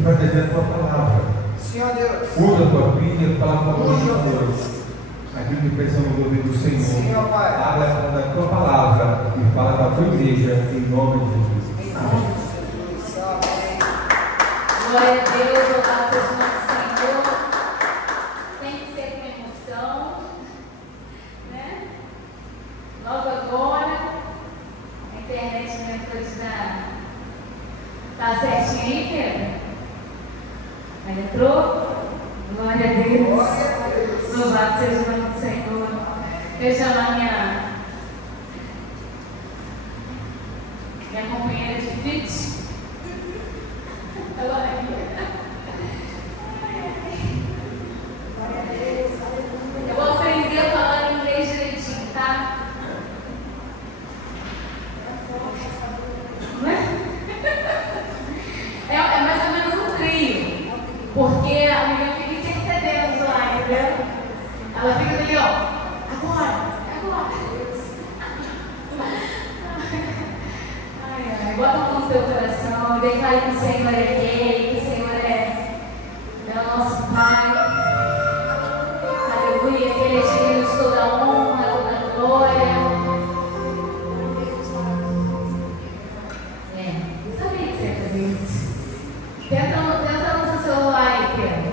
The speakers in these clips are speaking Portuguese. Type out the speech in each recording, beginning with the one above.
que vai trazer a tua palavra. Sim, ó Deus. Usa a tua Bíblia, fala com a voz de Deus. Aquilo que pensamos no ouvido do Senhor. Sim, ó Pai. Abre a tua palavra e fala com a tua igreja em nome de Jesus. Amém. Glória a Deus, louvado seja o nome do Senhor. Tem que ser com emoção, né? Logo agora, a internet não entrou de nada. Tá certinho aí, Pedro? Aí entrou? Glória a Deus. Louvado seja o nome do Senhor. Deixa eu chamar minha companheira de fit. Glória a Deus. Eu vou aprender a falar inglês direitinho, tá? É mais ou menos um trio, porque a menina fica intercedendo lá, entendeu? Ela fica ali, ó, agora. Bota a mão no teu coração e declare que o Senhor é rei, que o Senhor é o nosso Pai. Aleluia, que Ele é digno de toda a honra, toda a glória. Eu sabia que você ia fazer isso. Tenta no seu celular aí, Pedro.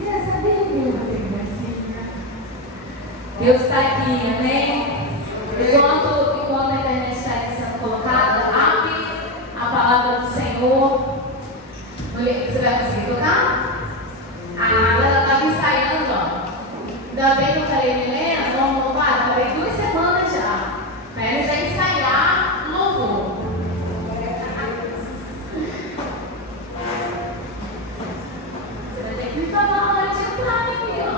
Eu sabia que eu ia fazer assim. Deus está aqui, amém? Enquanto a internet está sendo colocada, abre a palavra do Senhor. Você vai conseguir tocar? Ela estava ensaiando, ó. Ainda bem que eu falei, Milena, vamos louvar? Falei 2 semanas já. Para ela já ensaiar louvor. Você vai ter que me falar na hora de entrar aqui, ó.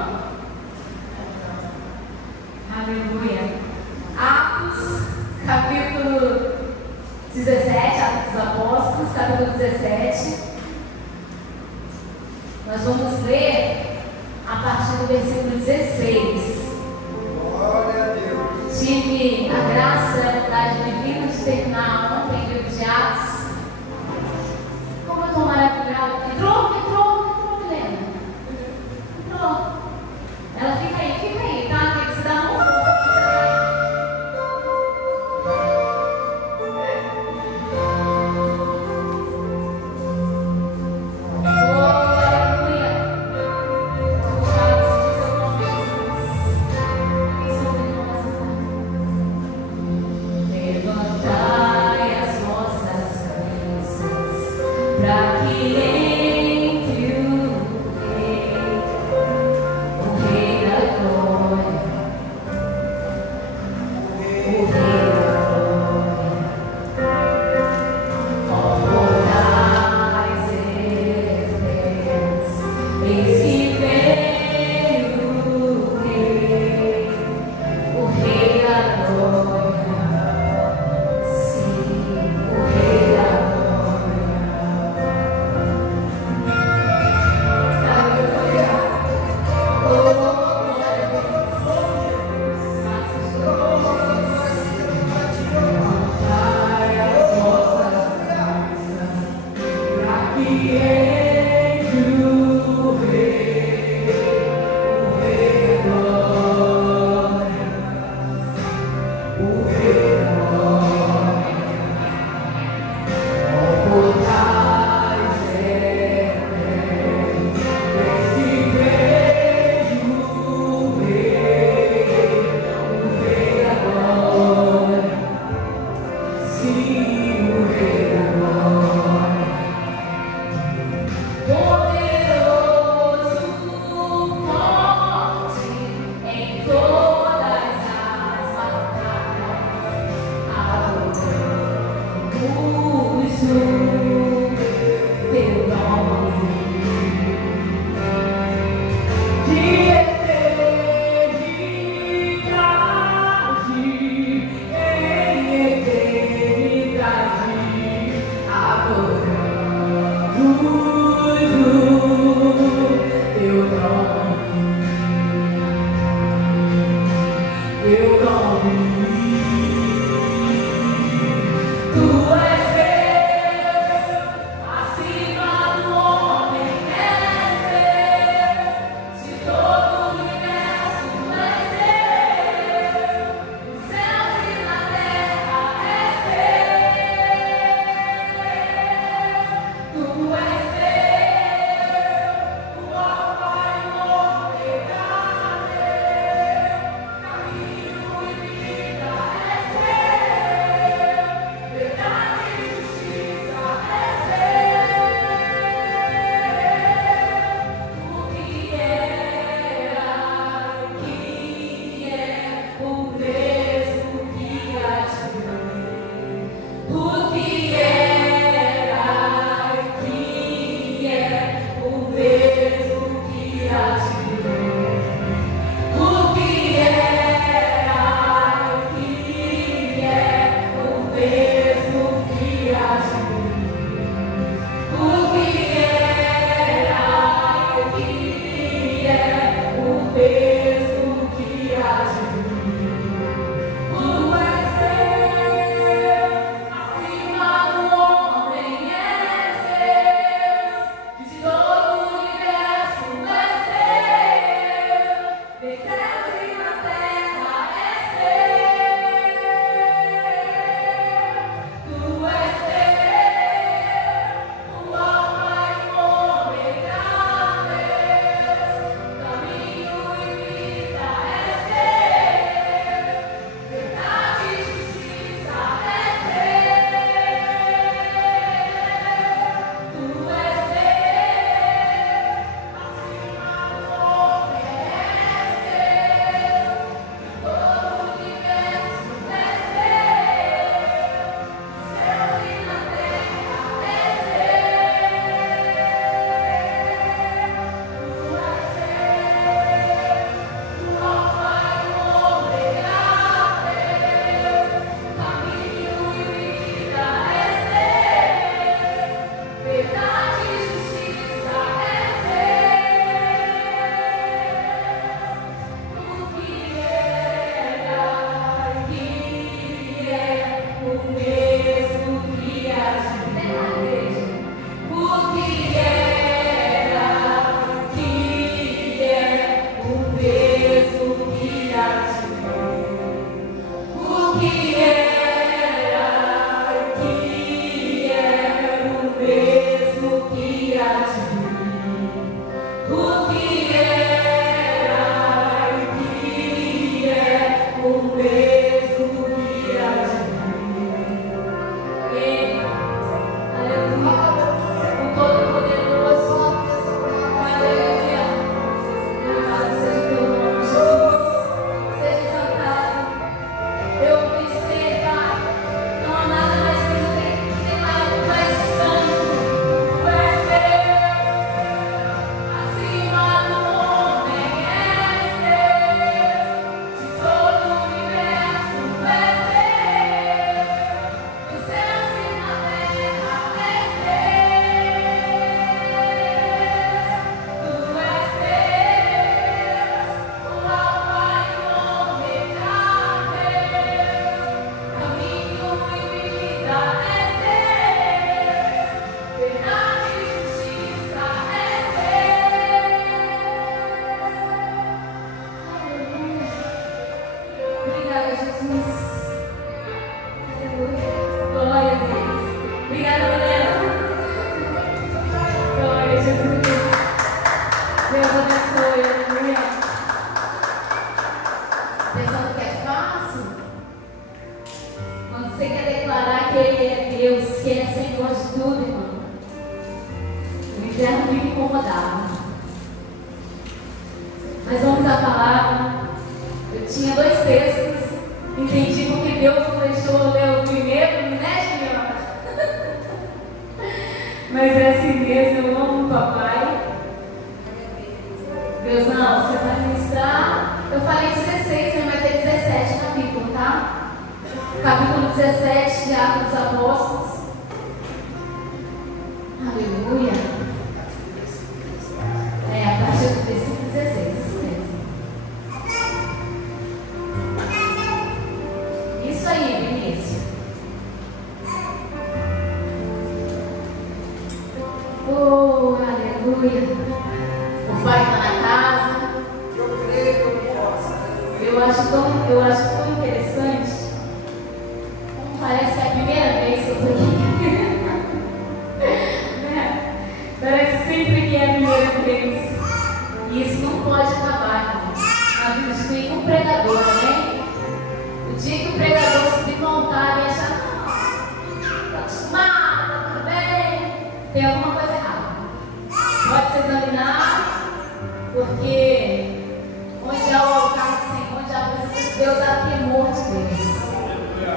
Aleluia. Atos, capítulo 17, Atos dos Apóstolos, capítulo 17. Nós vamos ler a partir do versículo 16. Glória a Deus. Tive a graça e a vontade divina de terminar ontem o livro de Atos. Como eu estou maravilhada. Entrou, Milena? Entrou. Ela fica aí, tá? Tem que se dar uma força. Tu és Jesus. Deus abençoe, aleluia. Pensando que é fácil? Quando você quer declarar que Ele é Deus, que Ele é Senhor de tudo, irmão, o inferno fica incomodado. Mas vamos à palavra. Eu tinha 2 textos, entendi porque Deus não deixou eu ler o primeiro, né, Juliana? Mas é assim mesmo, eu amo o papai. Deus, não, você vai ministrar. Eu falei 16, né, mas é 17 capítulo, tá? Capítulo 17 de Atos dos Apóstolos. Aleluia. É, a partir do versículo 16, isso mesmo. Isso aí, Vinícius. Oh, aleluia. O pai está na casa. Eu creio que eu posso. Eu acho tão interessante. Como parece que é a primeira vez que eu estou aqui. Né? Parece sempre que é a primeira vez. E isso não pode acabar, na vida de nenhum pregador, né? O dia que o pregador subir no altar e achar, não, está acostumado, tá tudo bem, tem alguma coisa errada. Pode se examinar, porque onde há o altar do Senhor, onde há a presença de Deus, há temor de Deus.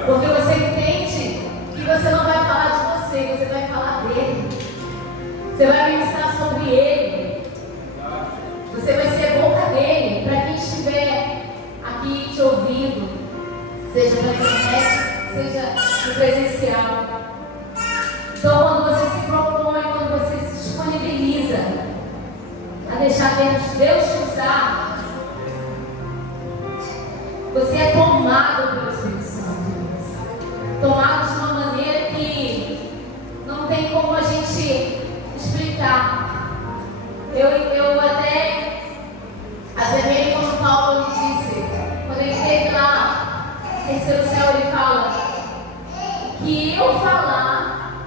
Porque você entende que você não vai falar de você, você vai falar dele. Você vai ministrar sobre ele. Você vai ser boca dele para quem estiver aqui te ouvindo, seja pela internet, seja no presencial. Então, quando você se propõe, quando você se disponibiliza a deixar Deus te usar, você é tomado pelo Espírito Santo. Tomado de uma maneira que não tem como a gente explicar. Eu até assemelhei quando Paulo me disse, quando ele esteve lá no terceiro céu, ele fala que eu falar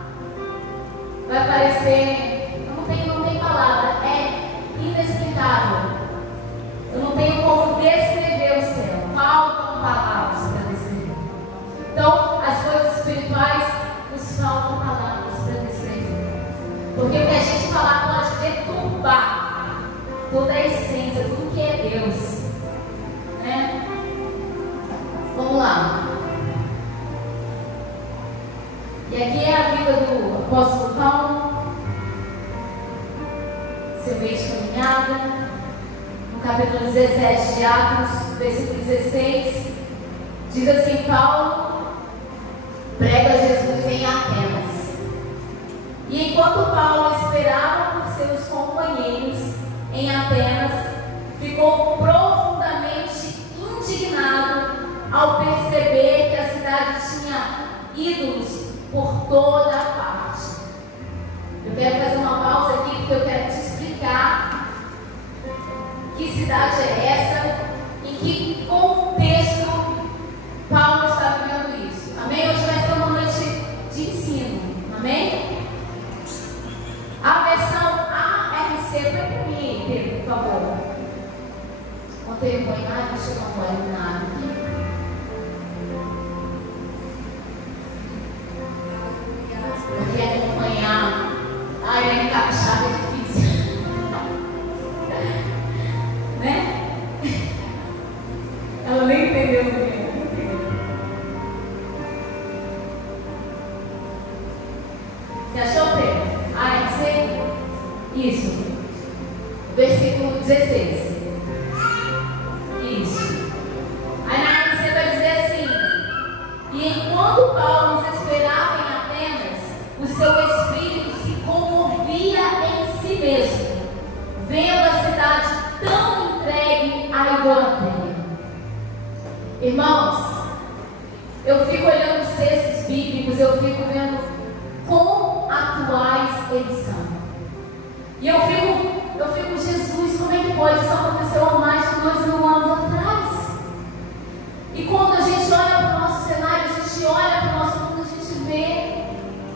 vai parecer, não tem palavra, é inexplicável. Eu não tenho como descrever o céu, faltam palavras para descrever. Então, as coisas espirituais nos faltam palavras para descrever. Porque o que a gente falar pode deturbar toda a essência, tudo que é Deus. Né? Vamos lá. E aqui é a vida do apóstolo Paulo, seu meio de caminhada, no capítulo 17 de Atos, versículo 16, diz assim: Paulo prega Jesus em Atenas. E enquanto Paulo esperava por seus companheiros em Atenas, ficou profundamente indignado ao perceber que a cidade tinha ídolos por toda a parte. Eu quero fazer uma pausa aqui porque eu quero te explicar que cidade é essa, em que contexto Paulo está vivendo isso. Amém? Hoje vai ser uma noite de ensino. Amém? A versão ARC, para mim, Pedro, por favor. Ontem eu vou imaginar, deixa eu não vou iluminar aqui. Porque acompanhar a Irene Capixaba é difícil. Né? Ela nem entendeu o que. Você achou, Pedro? Isso. Versículo 16. Isso. Aí na hora você vai dizer assim: e enquanto Paulo nos esperava em Atenas, o seu espírito se comovia em si mesmo, vendo a cidade tão entregue à idolatria. Irmãos, eu fico olhando os textos bíblicos, eu fico vendo quão atuais eles são. E eu fico, Jesus, como é que pode? Isso aconteceu há mais de 2000 anos atrás. E quando a gente olha para o nosso cenário, a gente olha para o nosso mundo, a gente vê,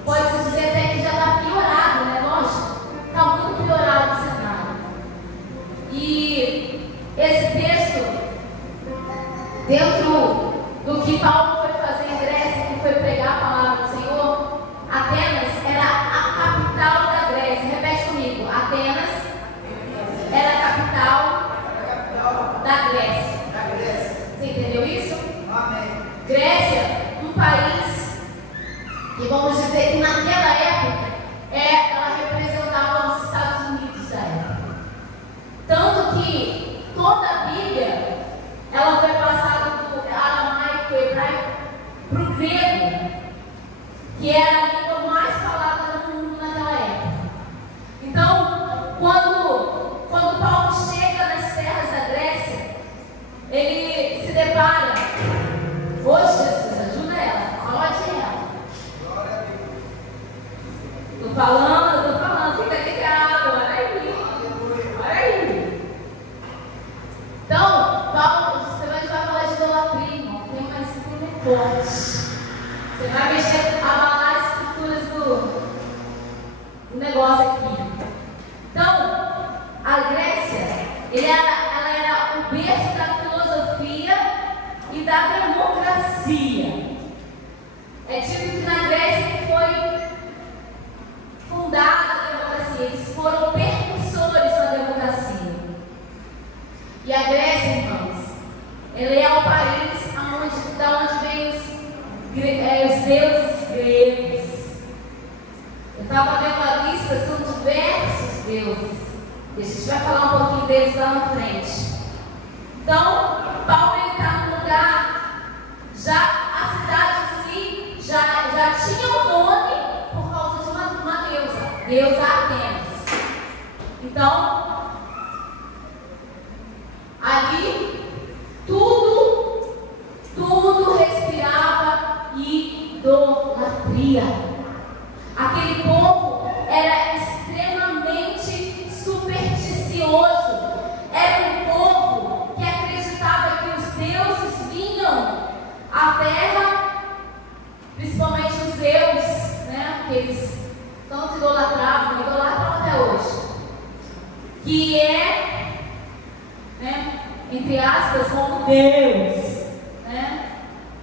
pode-se dizer até que já está piorado, né? Lógico, está muito piorado. falando, fica ligado, olha aí. Então, Paulo, você vai falar de idolatria, irmão. Tem uma disciplina forte. Você vai mexer, abalar as estruturas do negócio aqui. Então, a Grécia, ela era o berço da filosofia e da democracia. É tipo que na Grécia foi fundada a democracia. Eles foram percussores da democracia. E a Grécia, irmãos, ela é o país da onde vem os deuses gregos. Eu estava vendo a lista, são diversos deuses. E a gente vai falar um pouquinho deles lá na frente. Então, Paulo está num lugar, já a cidade em si já tinha um nome por causa de uma deusa Artemis. Então, ali, tudo respirava idolatria. Aquele povo era extremamente supersticioso. Era um povo que acreditava que os deuses vinham à terra, principalmente os Zeus, né? Que eles tanto idolatravam até hoje. Que é, né, entre aspas, como Deus, né?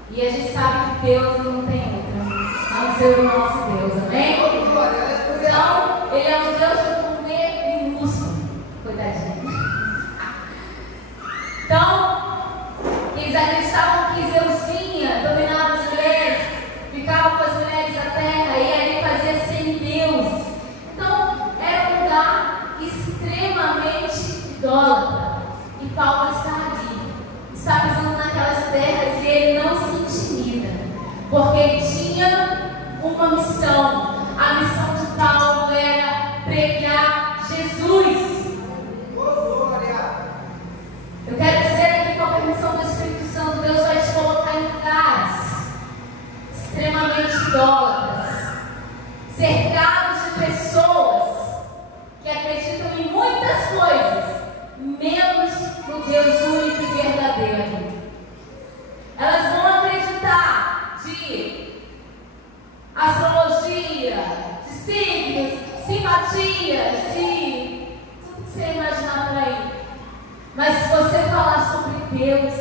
E a gente sabe que Deus não tem outra, a não ser o nosso Deus, amém? Então, ele é um Deus de comer minúsculo, coitadinho. Então, eles acreditavam que Zeus vinha, dominava as mulheres, ficava com as mulheres da terra e ali fazia semideuses. Então, era um lugar extremamente idólatra. E Paulo está ali, está pisando naquelas terras e ele não se intimida, porque ele tinha uma missão. A missão de Paulo era pregar Jesus. Eu quero dizer aqui, com a permissão do Espírito Santo, Deus vai te colocar em lugares extremamente idólatras, cercados de pessoas que acreditam em muitas coisas, menos no Deus único e verdadeiro. Elas vão acreditar de astrologia, de signos, simpatias, de tudo que você imaginar por aí. Mas se você falar sobre Deus,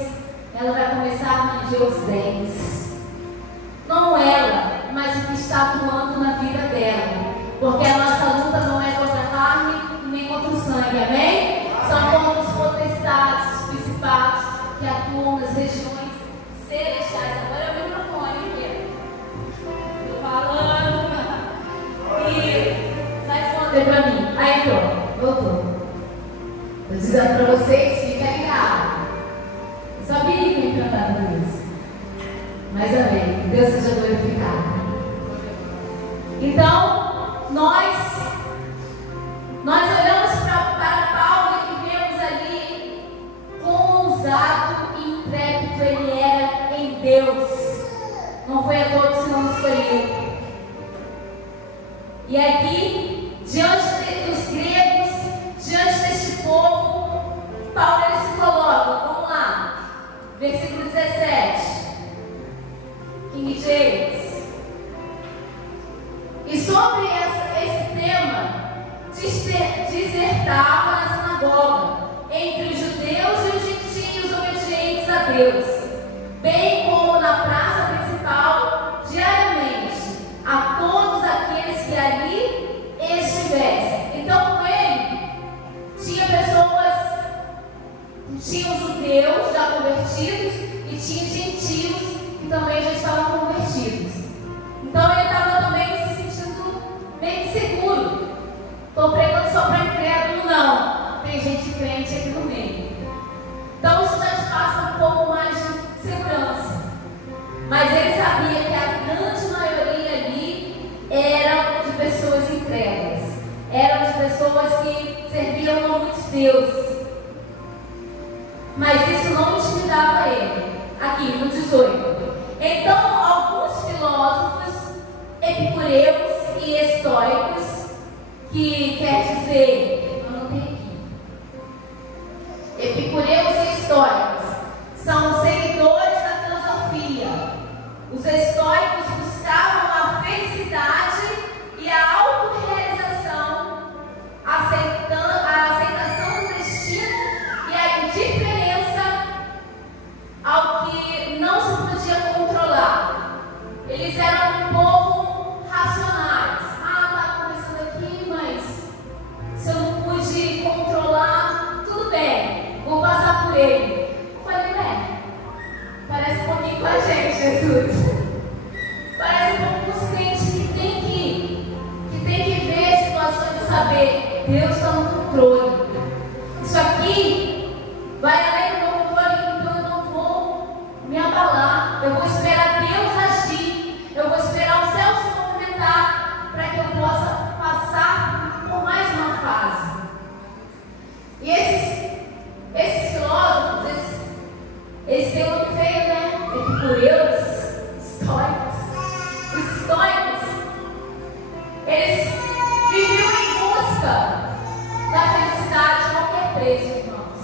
ela vai começar a ranger os dentes. Não ela, mas o que está atuando na vida dela. Porque a nossa luta não é contra a carne nem contra o sangue, amém? São contra os potestades, os principados que atuam nas regiões celestiais. Agora é o microfone aqui. Estou falando. E vai responder para mim. Aí entrou, voltou. Estou dizendo para vocês, fica ligado. Eu sabia que eu ia tratar tudo isso. Mas amém. Deus seja glorificado. Então, nós olhamos para Paulo e vemos ali quão ousado e intrépido ele era em Deus. Não foi a todos que não escolheu. E aqui, diante dos gregos, diante deste povo, Paulo ele se coloca. Vamos lá. Versículo 17. King James. E sobre esse tema, dissertava na sinagoga, entre os judeus e os gentios obedientes a Deus, bem como na praça principal, diariamente, a todos aqueles que ali estivessem. Então, com ele, tinha pessoas, tinha os judeus já convertidos e tinha gentios que também já estavam convertidos. Então, ele estava também se sentindo meio inseguro. Estou pregando só para incrédulo, não. Tem gente crente aqui no meio. Então, isso já te passa um pouco mais de segurança. Mas ele sabia que a grande maioria ali eram de pessoas incrédulas. Eram de pessoas que serviam a muitos deuses. Mas isso não intimidava ele. Aqui, no 18. Então, alguns filósofos epicureus e estoicos que quer dizer, eu não tenho aqui. Epicureus e estoicos são seguidores da filosofia. Os estoicos buscavam a felicidade e a autorrealização, a aceitação do destino e a indiferença ao que não se podia controlar. Eles eram um povo racionais. Está começando aqui, mas se eu não pude controlar, tudo bem, vou passar por ele. Eu falei, parece um pouquinho com a gente, Jesus. Parece um pouco com os crentes que tem que ver situações e saber, Deus está no controle. Isso aqui vai além do meu controle, então eu não vou me abalar. Eu vou esperar Deus agir. Eu vou esperar o céu se movimentar para que eu possa passar por mais uma fase. E esses filósofos, eles têm um nome feio, né? Epicureus, estoicos. Os estoicos, eles viviam em busca da felicidade a qualquer preço, irmãos.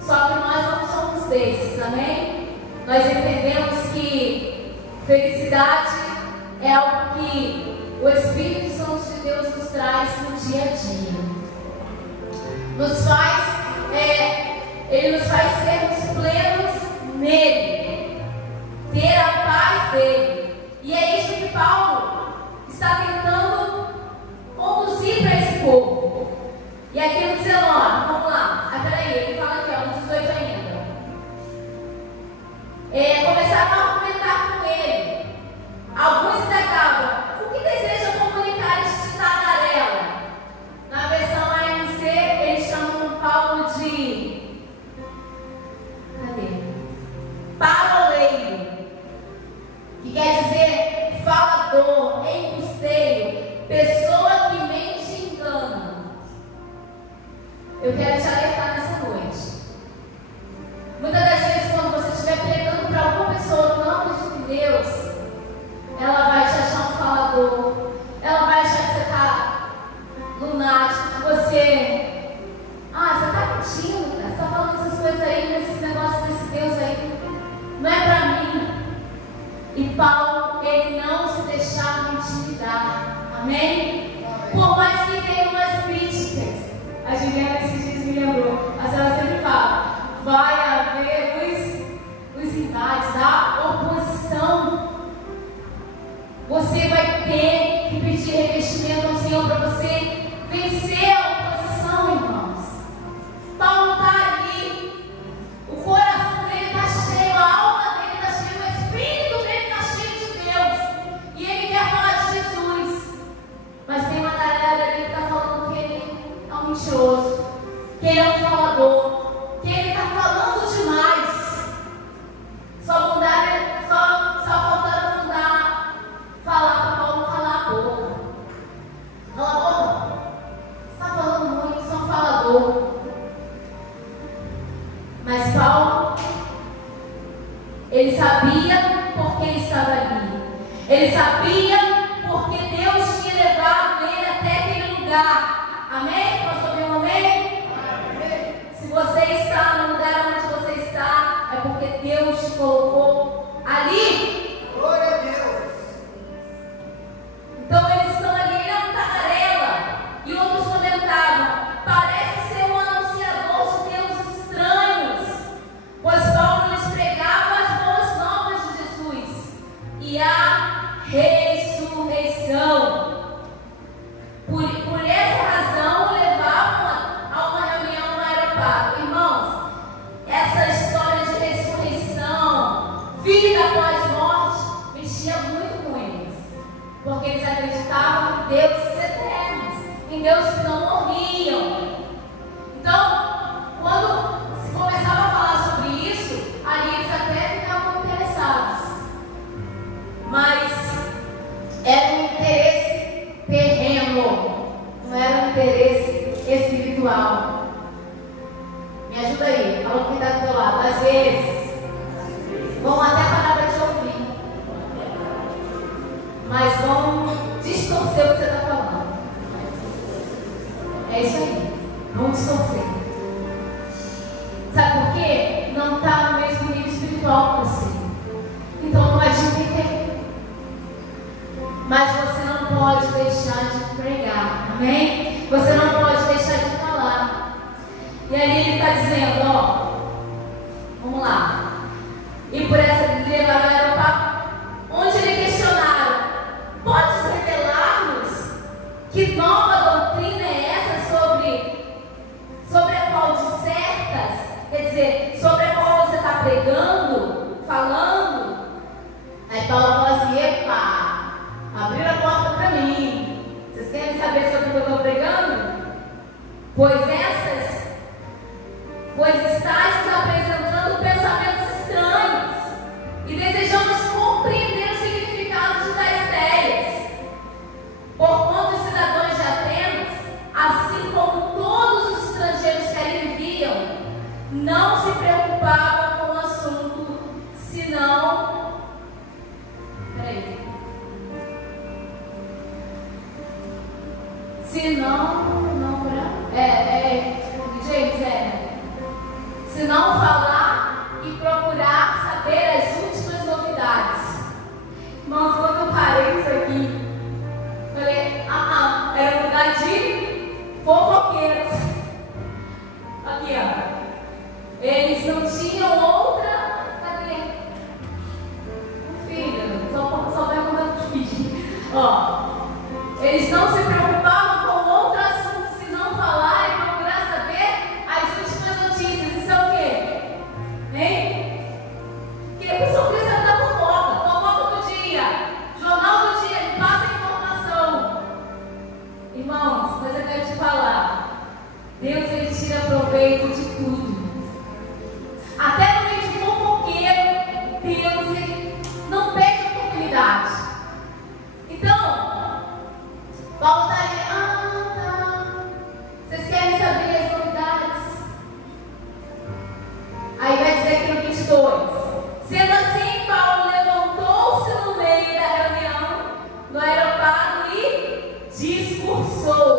Só que nós não somos desses, amém? Nós entendemos que felicidade é algo que o Espírito Santo de Deus nos traz no dia a dia. Ele nos faz sermos plenos nele, ter a paz dele. E é isso que Paulo está tentando conduzir para esse povo. E aqui no 19, vamos lá. Peraí, ele fala aqui, no 18 ainda. Começaram a argumentar com ele. Alguns indagavam: o que deseja comunicar este tagarela? Na versão ANC, eles chamam Paulo de paroleiro, que quer dizer falador, embusteiro, pessoa que mente e engana. Eu quero te alertar nessa noite. Muitas das vezes, quando você estiver pregando para alguma pessoa que não acredita em Deus, ela vai te achar um falador, ela vai achar que você está lunático, que você está mentindo, você está falando essas coisas aí, nesses negócios desse Deus aí, não é para mim. E Paulo, ele não se deixava intimidar, amém? Por mais que venham umas críticas, a Juliana esses dias me lembrou, a senhora sempre fala, vai haver os embates, a oposição. Você vai ter que pedir revestimento ao Senhor para você vencer a oposição, irmãos. Paulo está ali, o coração dele está cheio, a alma dele está cheia, o espírito dele está cheio de Deus. E ele quer falar de Jesus. Mas tem uma galera ali que está falando que ele é um mentiroso, que ele é um falador, que ele está falando demais. Só faltaram mandar falar para Paulo calar a boca. Cala a boca. Você está falando muito, só falador. Mas Paulo, ele sabia porque ele estava ali. Ele sabia porque Deus tinha levado ele até aquele lugar. Amém? Posso ouvir um amém? Amém. Se você está no lugar onde você está, é porque Deus te colocou ali. Glória a Deus. Então eles estão ali, ele é um tagarela. E outros comentavam: parece ser um anunciador de deuses estranhos, pois Paulo lhes pregava as boas novas de Jesus e a ressurreição. Por essa razão o levavam a uma reunião no aeroporto. Irmãos, essa história de ressurreição, vida após morte, mexia muito com eles, porque eles acreditavam em deuses eternos, em deuses que não morriam. Então, quando se começava a falar sobre isso, ali eles até ficavam interessados, mas era um interesse terreno, não era um interesse espiritual. Me ajuda aí, fala quem está do teu lado. Às vezes vão até parar para te ouvir, mas vão distorcer o que você está falando. É isso aí. Vamos distorcer. Sabe por quê? Não está no mesmo nível espiritual que você. Então não adianta entender. Mas você não pode deixar de pregar. Amém? Você não pode deixar de falar. E ali ele está dizendo, ó, vamos lá. E por essa levaram para onde ele questionaram: podes revelar-nos que nova doutrina é essa sobre a qual dissertas? Quer dizer, sobre a qual você está pregando, falando? Aí Paulo fala assim: epa, abriram a porta para mim. Vocês querem saber sobre o que eu estou pregando? Pois estáis nos apresentando pensamentos estranhos e desejamos compreender o significado de tais ideias. Porquanto os cidadãos de Atenas, assim como todos os estrangeiros que ali viviam, não se preocupavam com o assunto, senão... Peraí. Se não falar e procurar saber as últimas novidades. Irmãos, quando eu parei isso aqui, falei, era lugar de fofoqueiros. Aqui, ó. Eles não tinham outra. Cadê? Filha, só vai mandar aqui. Ó. Eles não se preocupavam com outro assunto, se não falar e procurar saber as últimas notícias. Isso é o quê? Hein? Que a pessoa precisa da fofoca do dia, jornal do dia, ele passa a informação. Irmãos, mas eu quero te falar, Deus, ele tira proveito de tudo. Até no meio de fofoqueiro, Deus, ele não perde oportunidade. Então, Paulo está ali, tá. Vocês querem saber as novidades? Aí vai dizer aqui no 22. Sendo assim, Paulo levantou-se no meio da reunião, no aeropago, e discursou.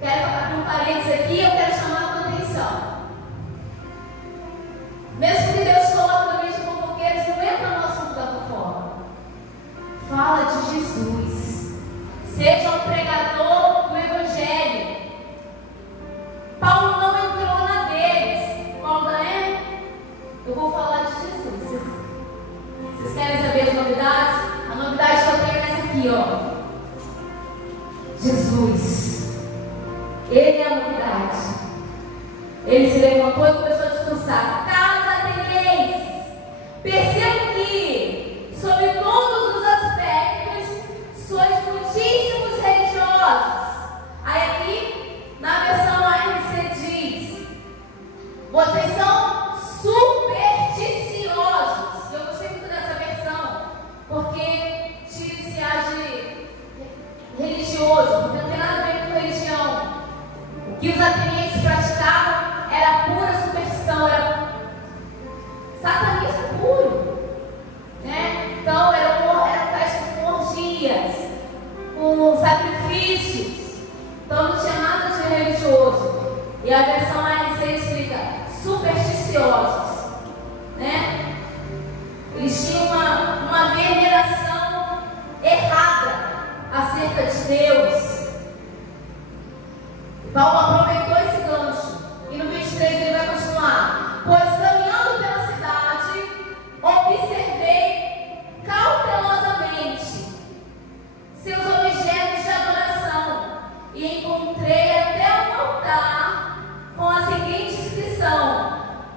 Quero abrir um parênteses aqui, eu quero chamar a tua atenção. Mesmo que Deus coloque no meio de fofoqueiros, não entra no assunto da fofoca. Fala de Jesus. Seja um pregador do Evangelho. Paulo não entrou na deles. Paulo eu vou falar de Jesus. Vocês querem saber as novidades? A novidade que eu tenho é essa aqui, ó. Jesus. Ele é a novidade. Ele se levantou e começou a discursar. Caros atenienses, percebo que, sobre todos os aspectos, sois muitíssimos religiosos. Aí aqui, na versão ARC diz: vocês são supersticiosos. Eu gostei muito dessa versão, porque tira-se a de religioso, porque não tem nada a ver com religião. O que os atenienses praticavam era pura superstição, era satanismo puro, né? Então era festas com orgias, com sacrifícios. Então não tinha nada de religioso. E a versão ARC explica supersticiosos, né? Eles tinham uma veneração errada acerca de Deus. Paulo aproveitou esse gancho. E no 23 ele vai continuar: pois caminhando pela cidade, observei cautelosamente seus objetos de adoração e encontrei até um altar com a seguinte inscrição: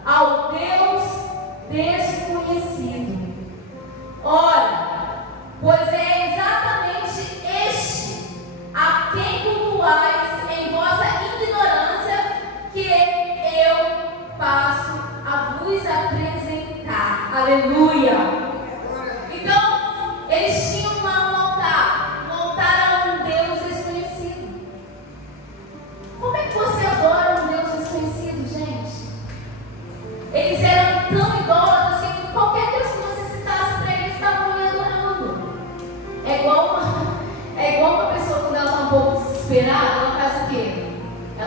ao Deus desconhecido. Ora, pois é exatamente este a quem cultuais em vossa ignorância que eu passo a vos apresentar. Aleluia! Então, eles tinham lá um altar a um Deus desconhecido. Como é que você adora um Deus desconhecido, gente? Eles eram tão idólatras que qualquer Deus que você citasse para eles estavam me adorando. É igual uma pessoa quando ela está um pouco desesperada, ela faz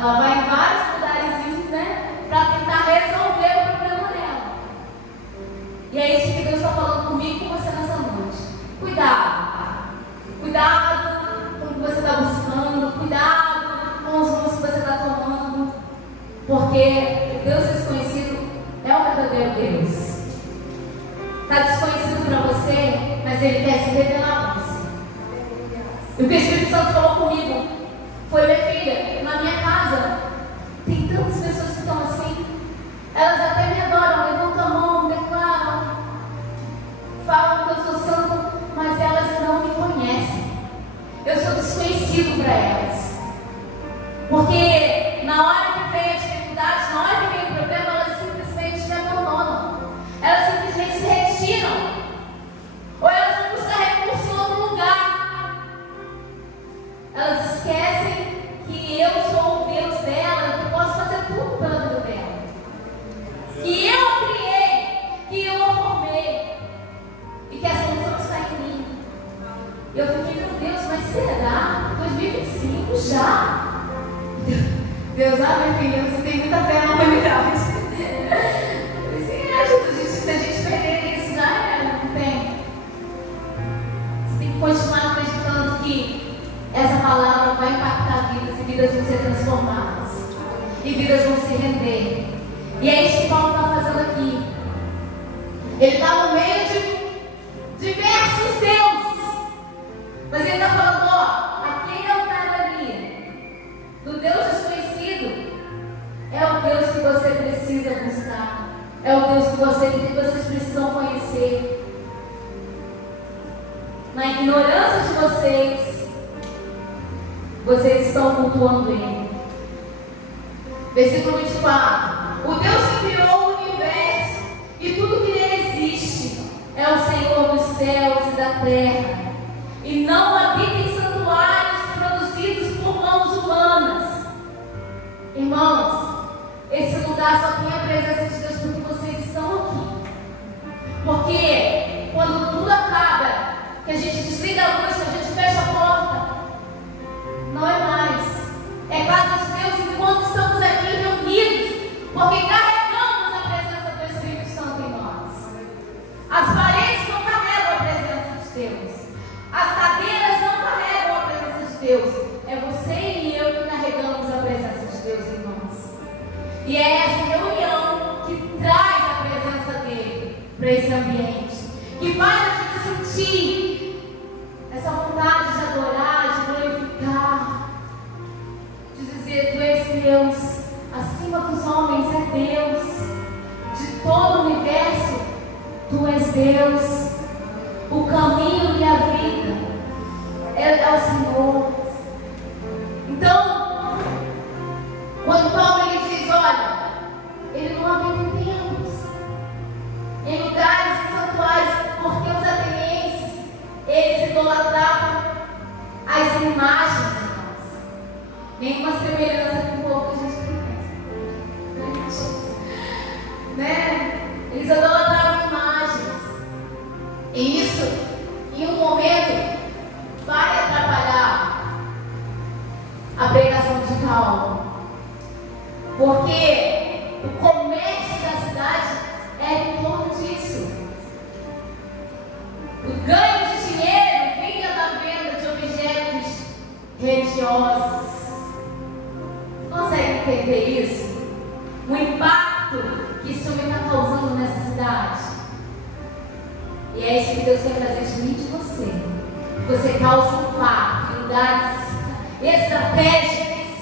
Ela vai em vários lugarzinhos, né? Para tentar resolver o problema dela. E é isso que Deus está falando comigo e com você nessa noite. Cuidado. Cuidado com o que você está buscando. Cuidado com os rumos que você está tomando. Porque o Deus desconhecido é o verdadeiro Deus. Está desconhecido para você, mas Ele quer se revelar para você. E o que o Espírito Santo falou comigo foi: minha filha, na minha casa tem tantas pessoas que estão assim, elas até me adoram, levantam a mão, declaram, falam que eu sou santo, mas elas não me conhecem. Eu sou desconhecido para elas. Porque na hora que vem a dificuldade, na hora que vem o problema, elas simplesmente me abandonam. Elas simplesmente se retiram. Ou elas vão buscar recurso em outro lugar. Elas esquecem que eu sou o Deus dela, que posso fazer tudo pela vida dela. Que eu a criei, que eu a formei. E que a solução está em mim. E eu fiquei, meu Deus, mas será? 2025 já? Deus, minha filha, você tem muita fé na humanidade. Jesus, se a gente perder isso, já era, não tem. Você tem que continuar acreditando que essa palavra vai impactar vidas e vidas vão ser transformadas. E vidas vão se render. E é isso que Paulo está fazendo aqui. Ele está no meio de diversos deuses. Mas ele está falando, aquele altar ali, do Deus desconhecido, é o Deus que você precisa buscar. É o Deus que vocês precisam conhecer. Na ignorância de vocês estão cultuando Ele. Versículo 24. O Deus que criou o universo e tudo que nele existe é o Senhor dos céus e da terra. E não habita em santuários produzidos por mãos humanas. Irmãos, esse lugar só tem a presença de Deus porque vocês estão aqui. Porque quando tudo acaba, que a gente desliga a luz, que a gente fecha a porta, não é mais. É casa de Deus enquanto estamos aqui reunidos, porque carregamos a presença do Espírito Santo em nós. As paredes não carregam a presença de Deus. As cadeiras não carregam a presença de Deus. É você e eu que carregamos a presença de Deus em nós. E é essa reunião que traz a presença dele para esse ambiente, que faz a gente sentir essa vontade de adorar, de glorificar, de dizer: tu és Deus, acima dos homens é Deus, de todo o universo tu és Deus, o caminho e a vida é o Senhor. Então, quando Paulo ele diz: olha, ele não habita em templos, em lugares e santuários, porque os atenienses, eles idolatravam as imagens de nós. Nenhuma semelhança com o povo que a gente conhece, né? Eles idolatravam imagens. E isso, em um momento, vai atrapalhar a pregação de Paulo. Porque o comércio da cidade era em torno disso. O ganho de dinheiro vinha da venda de objetos religiosos. Você consegue entender isso? O impacto que isso está causando nessa cidade. E é isso que Deus quer fazer de mim e de você. Você causa impacto em lugares estratégicos,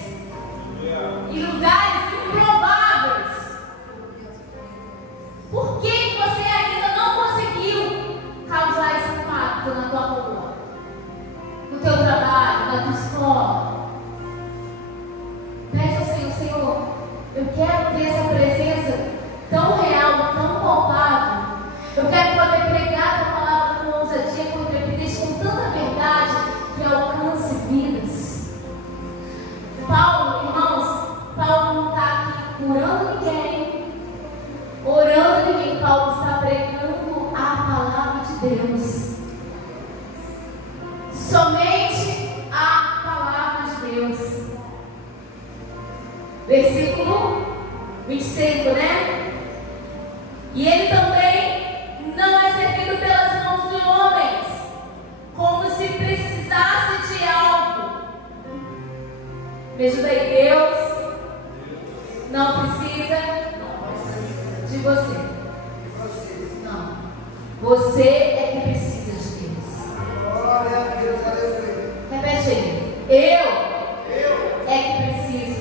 em lugares improváveis. Por que você ainda não conseguiu causar esse impacto na tua rua, no teu trabalho, na tua escola? Pede ao Senhor: Senhor, eu quero ter essa presença tão real, tão palpável. Eu quero poder pregar a palavra com ousadia, com intrepidez, com tanta verdade que alcance vidas. Paulo, irmãos, Paulo não está aqui curando ninguém, orando ninguém. Paulo está pregando a palavra de Deus. Somente a palavra de Deus. Versículo 25, né? E ele também não é servido pelas mãos de homens, como se precisasse de algo. Me ajuda aí, Deus não precisa de você. Não. Você é que precisa de Deus. Glória a Deus, aleluia. Repete aí. Eu é que preciso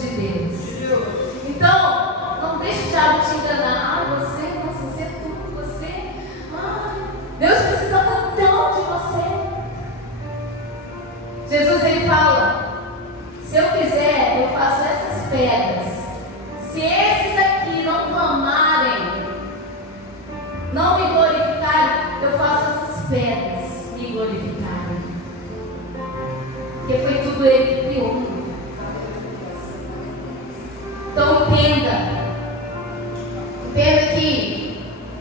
de Deus. Então, não deixe o diabo te enganar. Você é tudo, você. Deus precisa tanto de você. Jesus, ele fala: se eu quiser, eu faço essas pedras. Se esses aqui não clamarem, não me glorificarem, eu faço essas pedras me glorificarem. Porque foi tudo ele que criou. Então entenda que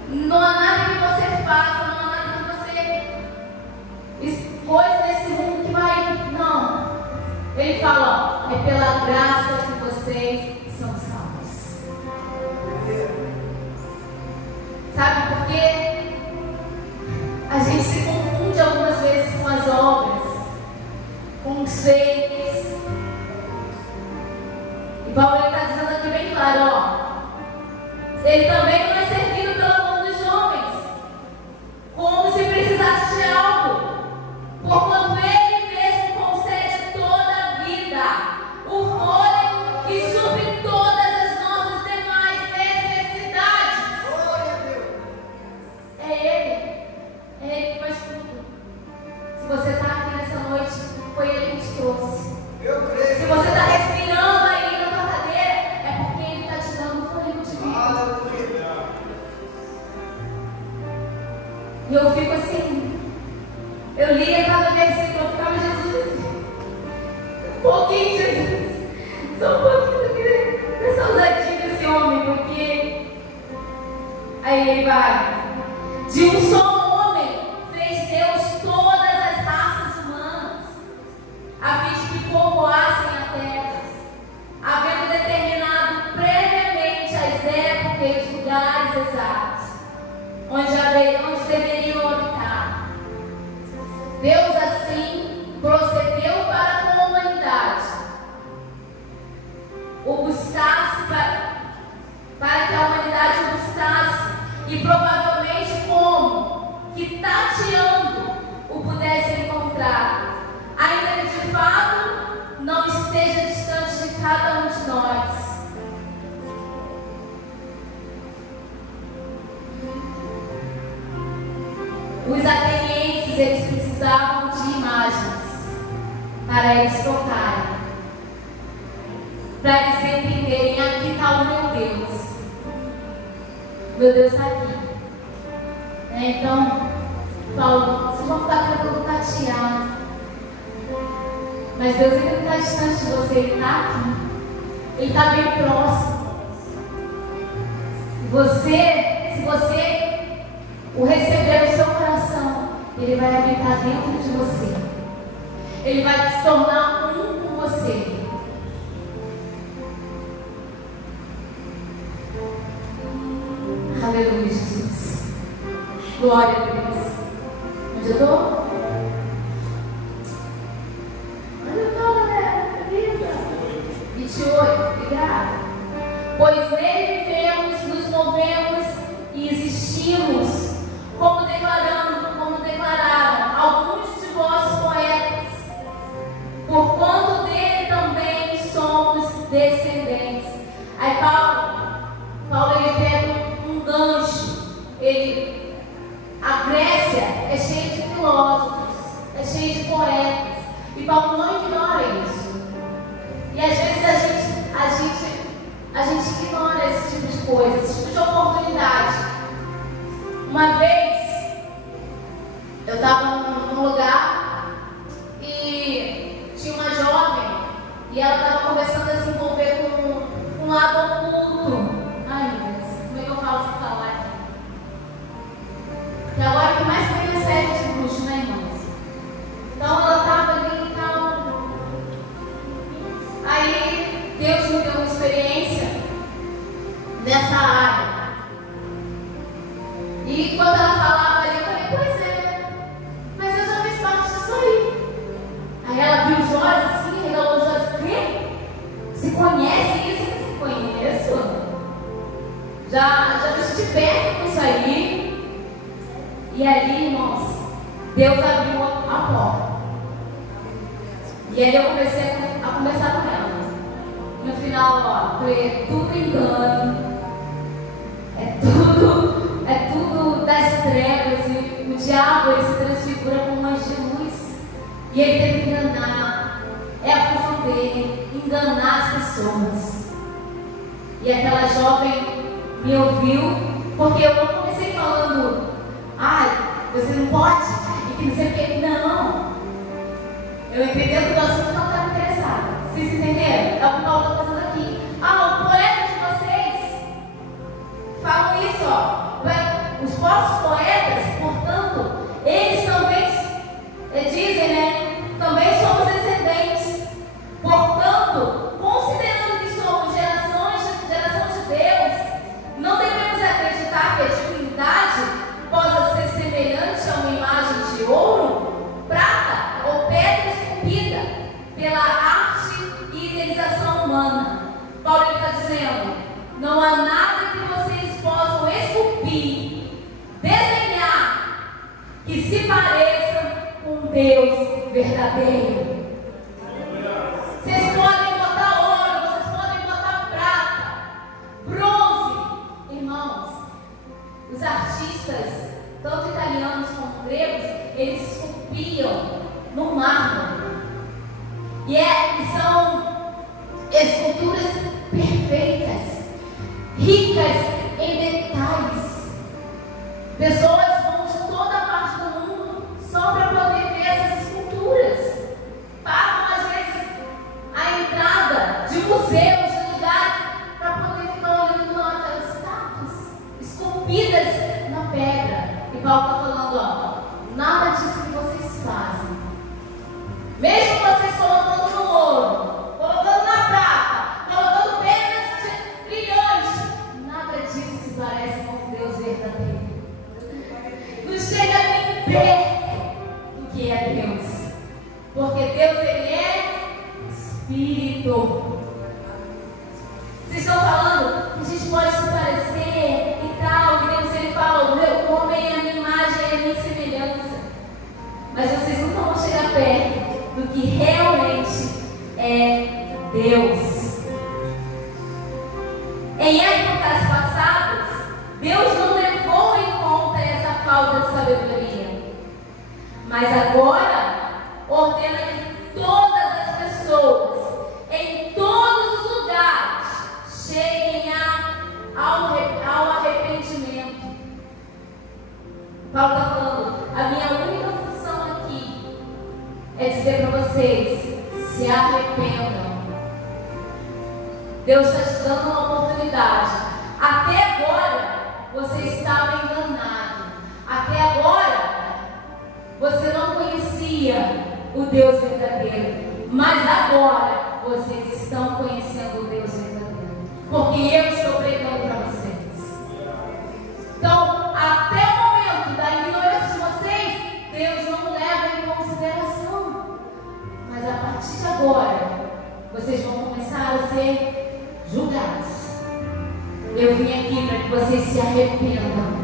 não há nada que você faça, não há nada que você coisa nesse mundo que vai. Não. Ele fala: ó, é pela graça que vocês são salvos. Sabe por quê? A gente se confunde algumas vezes com as obras, com os feitos. E Paulo está dizendo aqui bem claro, ó, ele também não é servido pela mão dos homens, como se precisasse de algo, porquanto ele mesmo concede toda a vida, o fôlego e supre todas as nossas demais necessidades. Glória a Deus. É Ele que faz tudo. Se você está aqui nessa noite, foi Ele que te trouxe. Eu creio. Se você está respirando aí na tua cadeira, é porque Ele está te dando um fôlego de vida. Aleluia. E eu fico assim, eu lia cada versículo, eu ficava: Jesus, um pouquinho, Jesus, só um pouquinho dessa ousadia desse homem, porque aí ele vai: de um só homem fez Deus todas as raças humanas, a fim de que povoassem a terra, havendo determinado previamente as épocas e os lugares exatos onde deveriam habitar. Deus assim procedeu para com a humanidade, o buscasse para que a humanidade o buscasse, e provavelmente como que tateando o pudesse encontrar, ainda que de fato não esteja distante de cada um de nós. Os atenienses, eles precisavam de imagens para eles tocarem, para eles entenderem: aqui está o meu Deus está aqui. Então, Paulo, vocês vão ficar tentando tatear, mas Deus ele não está distante de você, Ele está aqui, Ele está bem próximo. Se você o receber no seu coração, Ele vai habitar dentro de você. Ele vai se tornar um com você. Aleluia, Jesus. Glória a Deus. Onde eu estou? Onde eu estou, galera? 28. Obrigada. Pois nele vivemos, nos movemos e existimos, como declararam alguns de vós poetas, porquanto dele também somos descendentes. Aí Paulo ele pega um gancho. A Grécia é cheia de filósofos, é cheia de poetas, e Paulo não ignora isso. E às vezes a gente ignora esse tipo de coisa, esse tipo de oportunidade. Uma vez eu estava num lugar e tinha uma jovem e ela estava começando a se envolver com um lado oculto. Ai meu Deus, como é que eu falo sem falar aqui? E agora o que mais tem é série de bruxo, né, irmãos? Então ela estava ali e tal. Aí Já me senti perto com isso aí. E ali, irmãos, Deus abriu a porta. E aí eu comecei a conversar com ela. No final, ó, foi tudo engano. É tudo das trevas. E o diabo, ele se transfigura como um anjo de luz. E ele tem que enganar. É a função dele, enganar as pessoas. E aquela jovem me ouviu, porque eu não comecei falando, ai, você não pode, e que não sei o que. Não. Eu entendendo que o assunto não estava interessado. Vocês entenderam? É o que o Paulo está fazendo aqui. Ah, o poeta de vocês falam isso, ó. Os vossos poetas, portanto, eles também dizem, né? Também somos descendentes. Portanto, considerando que somos geração de Deus, não devemos acreditar que a divindade possa ser semelhante a uma imagem de ouro, prata ou pedra esculpida pela arte e idealização humana. Paulo está dizendo: não há nada que vocês possam esculpir, desenhar, que se pareça com Deus verdadeiro. Vocês podem botar ouro, vocês podem botar prata, bronze. Irmãos, os artistas, tanto italianos como gregos, eles esculpiam no mármore. E são esculturas perfeitas, ricas em detalhes. Pessoas vão de toda a parte do mundo só para poder ver essas esculturas. Pagam às vezes a entrada de museus, de lugares, para poder ficar olhando aquelas estátuas esculpidas na pedra. E Paulo está falando, ó, nada disso que vocês fazem. Mesmo vocês colocando no ouro, colocando na prata, colocando pedras brilhantes, nada disso se parece com Deus verdadeiro. Não chega nem perto do que é Deus. Porque Deus, ele é Espírito. Vocês estão falando que a gente pode se parecer e tal. E Deus, ele fala: o meu homem é a minha imagem, é a minha semelhança. Mas vocês nunca vão chegar perto do que realmente é Deus. Em épocas passadas, Deus não levou em conta essa falta de sabedoria. Mas agora, ordena que todas as pessoas, em todos os lugares, cheguem ao arrependimento. Paulo está falando: a minha única função aqui é dizer para vocês: se arrependam. Deus está te dando uma oportunidade. Até agora você estava enganado. Até agora você não conhecia o Deus verdadeiro. Mas agora vocês estão conhecendo o Deus verdadeiro, porque eu estou pregando para vocês. Então, até o momento da ignorância de vocês, Deus não leva em consideração. Mas a partir de agora, vocês vão começar a ser julgados. Eu vim aqui para que vocês se arrependam.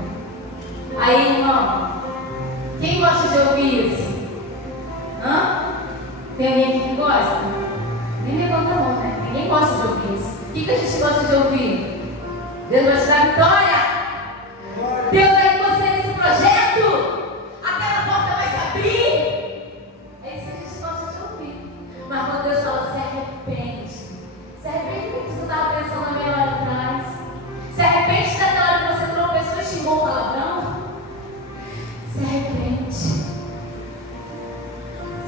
Aí, irmão, quem gosta de ouvir isso? Hã? Tem alguém aqui que gosta? Nem levanta a mão, né? Ninguém gosta de ouvir isso. O que a gente gosta de ouvir? Deus vai te dar vitória. Deus vai com você nesse projeto. Aquela porta vai se abrir. É isso que a gente gosta de ouvir. Mas quando Deus fala: se arrepende. Se arrepende do que você estava pensando na meia hora atrás. Se arrepende daquela hora que você tropeçou e xingou o palavrão. Se arrepende.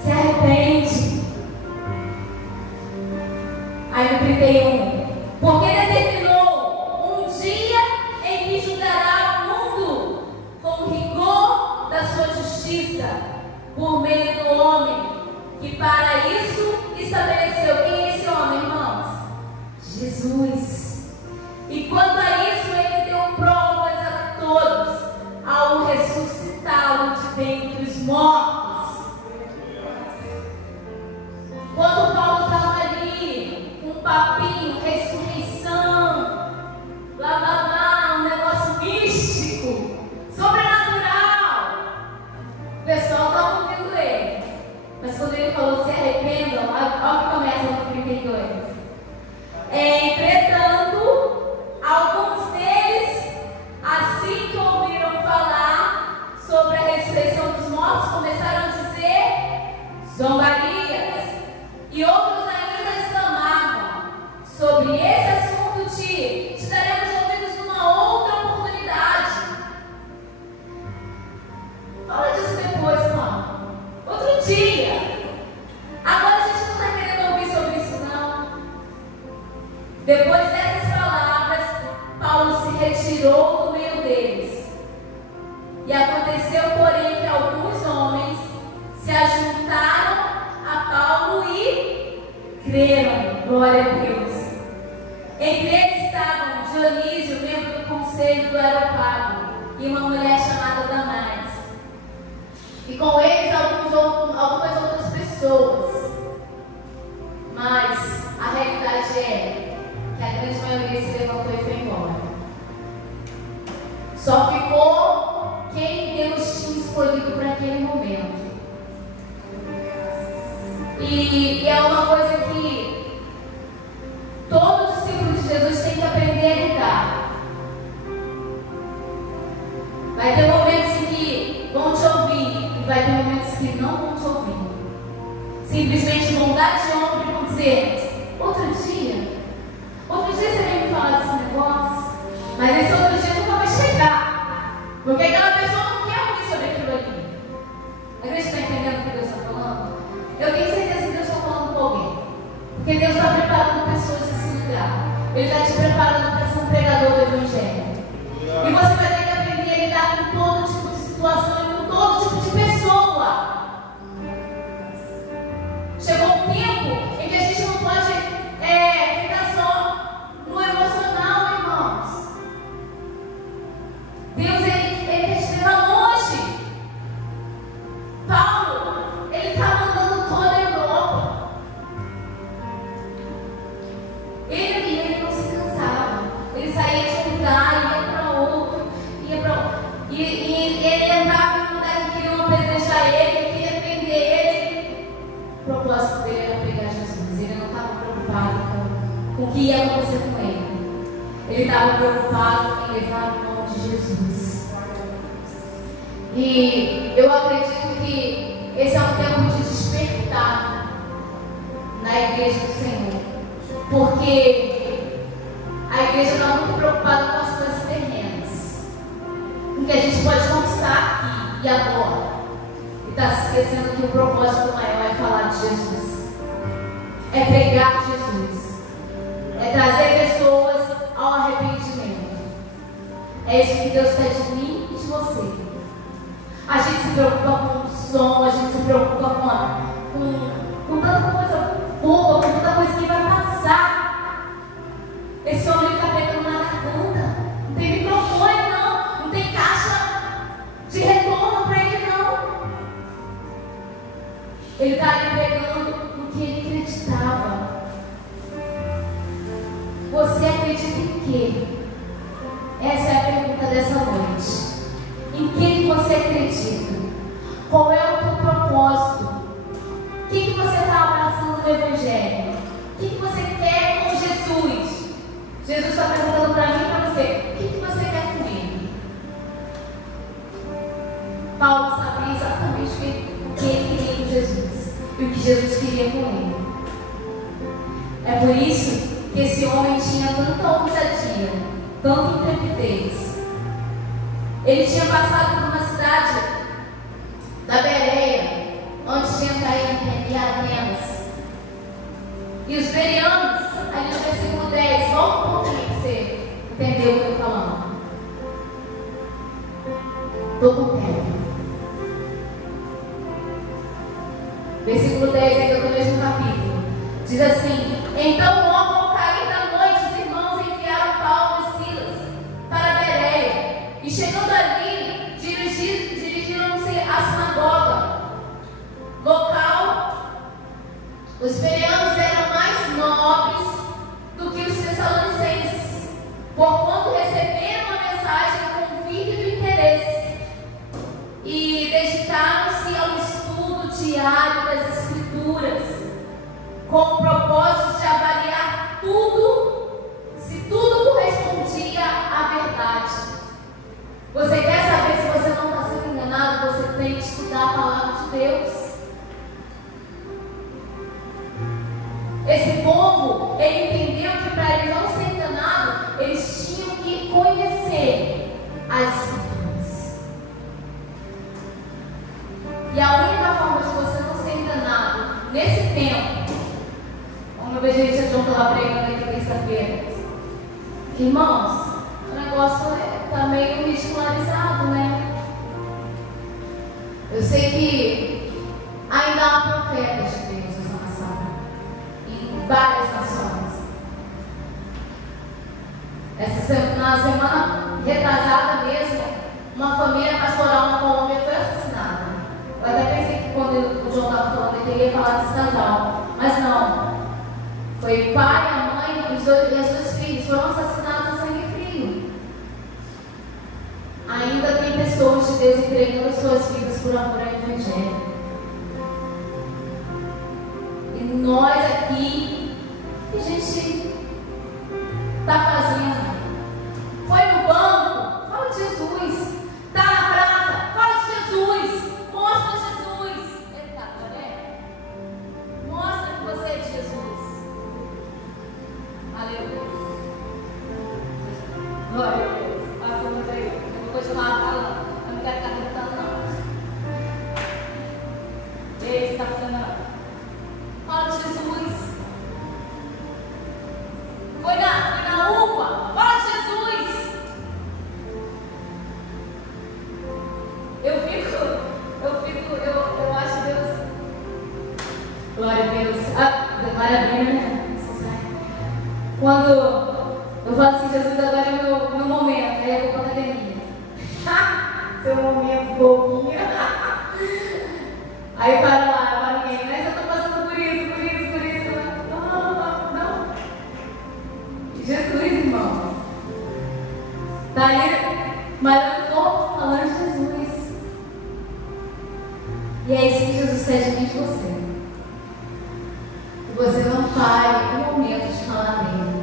Se arrepende. Aí no 31, porque determinou um dia em que julgará o mundo com o rigor da sua justiça, por meio do homem, que para isso estabeleceu. Quem é esse homem, irmãos? Jesus. E quanto a isso, ele deu provas a todos, ao ressuscitá-lo de dentre os mortos. Quando Paulo estava ali, com um papinho, ressurreição, blá blá blá, ele falou se arrependam, olha o que começa no 32. Entretanto, alguns deles, assim que ouviram falar sobre a ressurreição dos mortos, começaram a dizer zombarias, e outros ainda exclamavam sobre esse assunto te daremos ouvidos numa outra oportunidade. Fala disso depois, Paulo. Outro dia. Agora a gente não está querendo ouvir sobre isso, não. Depois dessas palavras, Paulo se retirou do meio deles. E aconteceu, porém, que alguns homens se ajuntaram a Paulo e creram. Glória a Deus. Entre eles estavam Dionísio, membro do conselho do Areópago, e uma mulher chamada Damaris. E com eles algumas outras pessoas. Mas a realidade é que a grande maioria se levantou e foi embora. Só ficou quem Deus tinha escolhido para aquele momento. E é uma coisa que todo discípulo de Jesus tem que aprender a lidar. Vai ter momentos em que vão te ouvir e vai ter momentos que não vão te ouvir. Simplesmente vão dar de ombro e vão dizer: outro dia você veio me falar desse negócio, mas esse outro dia nunca vai chegar, porque aquela pessoa não quer ouvir sobre aquilo ali. A gente está entendendo o que Deus está falando? Eu tenho certeza que Deus está falando com alguém, porque Deus está preparando pessoas nesse lugar. Ele está te preparando para ser um pregador do Evangelho. E você vai ter que aprender a lidar com todo tipo de situação e com todo tipo de pessoa. Chegou um tempo em que a gente não pode ficar só no emocional, irmãos. Deus, Ele quer te levar longe. Paulo, ele estava andando toda a Europa. Ele não se cansava. Ele saía de um lugar, ia para outro, e ele entrava em um lugar que queriam apedrejar ele, queria prender ele. O propósito dele era pregar Jesus. Ele não estava preocupado com o que ia acontecer com ele. Ele estava preocupado em levar o nome de Jesus. E eu acredito que esse é um tempo de despertar na igreja do Senhor, porque a igreja está muito preocupada com as coisas terrenas, com o que a gente pode conquistar aqui e agora, e está se esquecendo que o propósito maior é falar de Jesus, é pregar Jesus, é trazer pessoas ao arrependimento. É isso que Deus quer de mim e de você. A gente se preocupa com o som, a gente se preocupa com tanta coisa boa, com tanta coisa que vai passar. Esse homem está pegando na garganta. Não tem microfone, não. Não tem caixa de retorno para ele, não. Ele está ali pegando no que ele acreditava. Você acredita em quê? Essa é a pergunta dessa noite. Em que você acredita? Qual é o teu propósito? O que você está abraçando no Evangelho? O que você quer com Jesus? Jesus está perguntando para mim e para você: o que você quer com Ele? Paulo sabia exatamente o que ele queria com Jesus e o que Jesus queria com ele. É por isso que esse homem tinha tanta ousadia, tanta intrepidez. Ele tinha passado por uma cidade da Bereia, onde tinha caído em Atenas. E os bereanos, ali no versículo 10, volta um pouquinho para você entender o que eu estou falando. Estou com tempo. Versículo 10, ainda do mesmo capítulo. Diz assim: então logo ao cair da noite, os irmãos enviaram Paulo e Silas para Bereia. E chegando ali, dirigiram-se à sinagoga local. Os bereanos eram mais nobres do que os tessalonicenses, porquanto receberam a mensagem com vívido interesse e dedicaram-se ao estudo diário das Escrituras. as Escrituras. E a única forma de você não ser enganado nesse tempo, como eu vejo a gente John lá pregando aqui terça-feira, irmãos, o negócio está meio ridicularizado, né? Eu sei que ainda há profetas de Deus nessa nação, em várias nações. Na semana retrasada mesmo, uma família pastoral na Colômbia foi assassinada. Eu até pensei que quando o João estava falando que ele ia falar desse casal, mas não. Foi o pai, a mãe e os dois filhos foram assassinados a sangue frio. Ainda tem pessoas de Deus entregando suas vidas por amor ao Evangelho. E nós aqui, que a gente está fazendo? Foi no banco? Fala de Jesus. Está na praça? Fala de Jesus. Mostra Jesus. Eita, glória. Mostra que você é de Jesus. Aleluia. Glória a Deus. Passamos aí. Eu vou continuar falando. Eu não quero ficar gritando, não. Ei, está funcionando. Fala de Jesus. Foi na UPA. Fala de Jesus. Eu acho Deus. Glória a Deus. Maravilha, né? Quando eu falo assim, Jesus, agora é meu momento, aí eu vou para a academia. Seu momento, bobinha. Aí para lá, ninguém, mas eu estou passando por isso. Não. Jesus, irmão. Tá aí, mas eu estou falando de Jesus. E é isso que Jesus pede aqui de você. Que você não pare um momento de falar dele.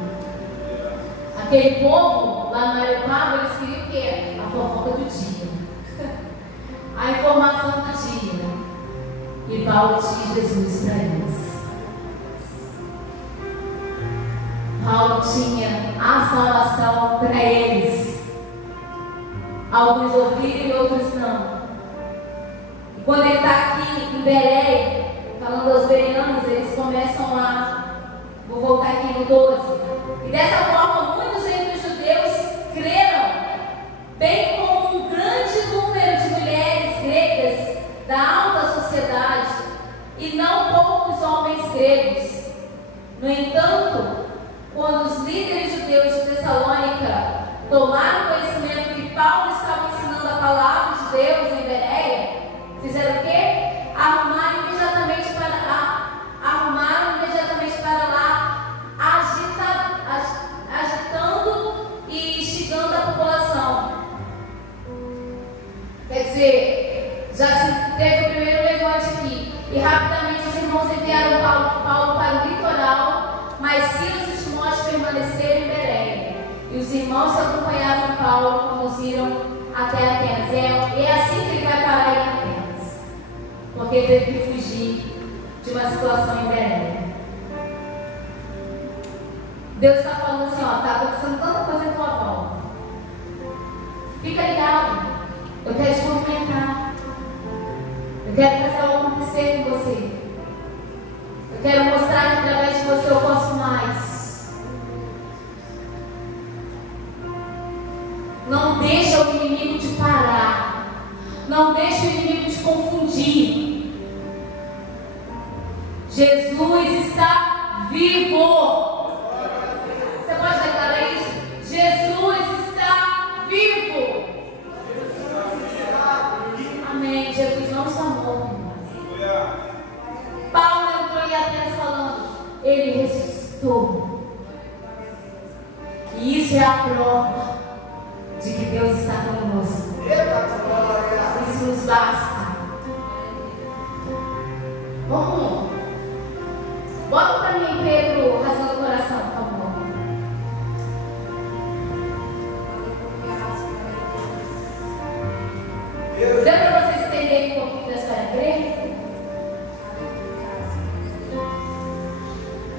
Aquele povo lá no aeroporto, eles queriam o quê? A fofoca do dia. A informação do dia. E Paulo tinha Jesus para eles. Paulo tinha a salvação para eles. Alguns ouviram e outros não. E quando ele está aqui em Beré, falando aos bereanos, eles começam a... Vou voltar aqui no 12. E dessa forma, muitos entre os judeus creram, bem como um grande número de mulheres gregas da alta sociedade, e não poucos homens gregos. No entanto, quando os líderes judeus de Tessalônica tomaram conhecimento que Paulo estava ensinando a palavra de Deus em Bereia, fizeram o quê? Arrumaram imediatamente para lá, agitando e instigando a população. Quer dizer, já se teve o primeiro levante aqui, e rapidamente os irmãos enviaram Paulo para o litoral, mas Silas e Timóteo permaneceram em Bereia, e os irmãos que acompanhavam Paulo conduziram até Atenas. É assim que ele vai parar em Atenas, porque teve que fugir de uma situação em Bereia. Deus está falando assim, ó, está acontecendo tanta coisa em tua volta. Fica ligado. Eu quero te movimentar. Eu quero fazer algo acontecer com você. Eu quero mostrar que através de você eu posso mais. Não deixa o inimigo te parar. Não deixa o inimigo te confundir. Jesus está vivo. Você pode declarar isso? Jesus está vivo. Amém. Jesus não está morto. Paulo entrou em Atenas falando, ele ressuscitou. E isso é a prova de que Deus está conosco. Isso nos basta. Vamos. Bota para mim, Pedro, razão do coração, por favor. Deu para vocês entenderem um pouquinho da história grega?